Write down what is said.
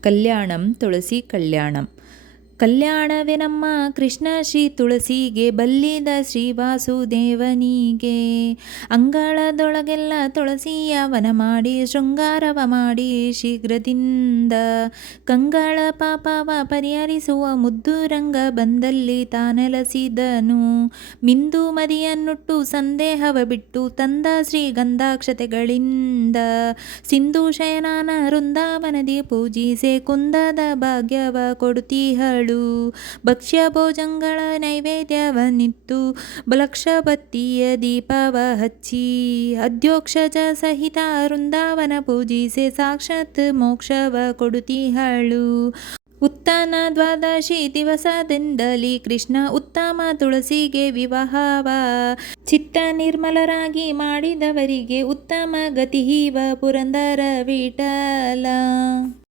ಕಲ್ಯಾಣಂ ತುಳಸಿ ಕಲ್ಯಾಣಂ. ಕಲ್ಯಾಣವೇ ನಮ್ಮ ಕೃಷ್ಣ ಶ್ರೀ ತುಳಸಿಗೆ, ಬಲ್ಲಿದ ಶ್ರೀ ವಾಸುದೇವನಿಗೆ. ಅಂಗಳದೊಳಗೆಲ್ಲ ತುಳಸಿಯ ವನ ಮಾಡಿ, ಶೃಂಗಾರವ ಮಾಡಿ ಶೀಘ್ರದಿಂದ, ಕಂಗಳ ಪಾಪವ ಪರಿಹರಿಸುವ ಮುದ್ದು ರಂಗ ಬಂದಲ್ಲಿ ತಾನೆಲಸಿದನು. ಮಿಂದು ಮದಿಯನ್ನುಟ್ಟು ಸಂದೇಹವ ಬಿಟ್ಟು, ತಂದ ಶ್ರೀಗಂಧಾಕ್ಷತೆಗಳಿಂದ, ಸಿಂಧು ಶಯನಾನ ವೃಂದಾವನದಿ ಪೂಜಿಸೆ ಕುಂದದ ಭಾಗ್ಯವ ಕೊಡುತ್ತೀಹಳು. ಭಕ್ಷ್ಯ ಭೋಜಂಗಳ ನೈವೇದ್ಯವನ್ನಿತ್ತು, ಲಕ್ಷ ಬತ್ತಿಯ ದೀಪವ ಹಚ್ಚಿ, ಅದ್ಯೋಕ್ಷಜ ಸಹಿತ ವೃಂದಾವನ ಪೂಜಿಸೆ ಸಾಕ್ಷಾತ್ ಮೋಕ್ಷವ ಕೊಡುತ್ತೀಹಳು. ಉತ್ತನ ದ್ವಾದಶಿ ದಿವಸದಿಂದಲೇ ಕೃಷ್ಣ ಉತ್ತಮ ತುಳಸಿಗೆ ವಿವಾಹವ, ಚಿತ್ತ ನಿರ್ಮಲರಾಗಿ ಮಾಡಿದವರಿಗೆ ಉತ್ತಮ ಗತಿಹಿವ ಪುರಂದರ ವಿಠಲ.